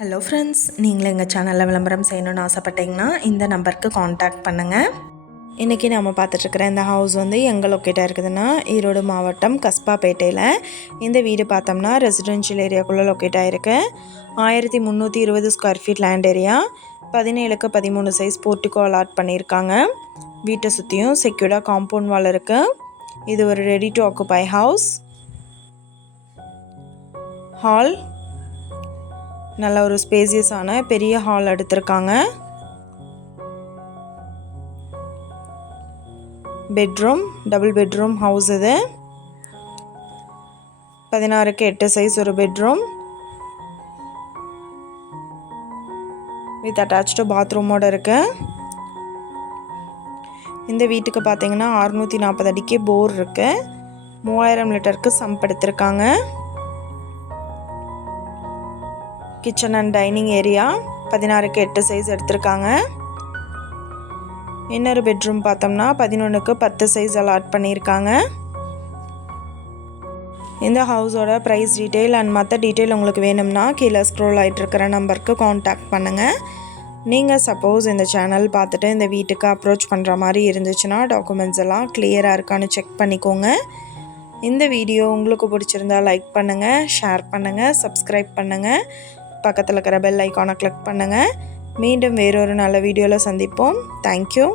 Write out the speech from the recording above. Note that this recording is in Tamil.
ஹலோ ஃப்ரெண்ட்ஸ் நீங்களும் எங்கள் சேனலில் விளம்பரம் செய்யணும்னு ஆசைப்பட்டீங்கன்னா இந்த நம்பருக்கு காண்டாக்ட் பண்ணுங்கள் இன்றைக்கி நம்ம பார்த்துட்ருக்குற இந்த ஹவுஸ் வந்து எங்கே லொக்கேட்டாக இருக்குதுன்னா ஈரோடு மாவட்டம் கஸ்பாப்பேட்டையில். இந்த வீடு பார்த்தோம்னா ரெசிடென்ஷியல் ஏரியாக்குள்ளே லொக்கேட் ஆகிருக்கு ஆயிரத்தி முந்நூற்றி இருபது ஸ்கொயர் ஃபீட் லேண்ட் ஏரியா பதினேழுக்கு பதிமூணு சைஸ் போர்ட்டிக்கோ அலாட் பண்ணியிருக்காங்க. வீட்டை சுற்றியும் செக்யூர்டாக காம்பவுண்ட் வால் இருக்குது இது ஒரு ready to occupy house hall நல்ல ஒரு ஸ்பேசியஸான பெரிய ஹால் எடுத்திருக்காங்க. பெட்ரூம் டபுள் பெட்ரூம் ஹவுஸ் இது. பதினாறுக்கு எட்டு சைஸ் ஒரு பெட்ரூம் வித் அட்டாச்சு பாத்ரூமோடு இருக்கு. இந்த வீட்டுக்கு பார்த்தீங்கன்னா அறுநூற்றி நாற்பது அடிக்கு போர் இருக்கு. மூவாயிரம் லிட்டருக்கு சம்ப் எடுத்திருக்காங்க. கிச்சன் அண்ட் டைனிங் ஏரியா பதினாறுக்கு எட்டு சைஸ் எடுத்திருக்காங்க. இன்னொரு பெட்ரூம் பார்த்தோம்னா பதினொன்றுக்கு பத்து சைஸ் அலாட் பண்ணியிருக்காங்க. இந்த ஹவுஸோட ப்ரைஸ் டீட்டெயில் அண்ட் மற்ற டீட்டெயில் உங்களுக்கு வேணும்னா கீழே ஸ்க்ரோல் ஆகிட்டு இருக்கிற நம்பருக்கு காண்டாக்ட் பண்ணுங்கள் நீங்கள் சப்போஸ் இந்த சேனல் பார்த்துட்டு இந்த வீட்டுக்கு அப்ரோச் பண்ணுற மாதிரி இருந்துச்சுன்னா டாக்குமெண்ட்ஸ் எல்லாம் கிளியராக இருக்கான்னு செக் பண்ணிக்கோங்க. இந்த வீடியோ உங்களுக்கு பிடிச்சிருந்தா லைக் பண்ணுங்கள் ஷேர் பண்ணுங்கள் சப்ஸ்கிரைப் பண்ணுங்கள் பக்கத்தில் இருக்கிற பெல் ஐக்கானை கிளிக் பண்ணுங்கள் மீண்டும் வேறொரு நல்ல வீடியோவில் சந்திப்போம். தேங்க்யூ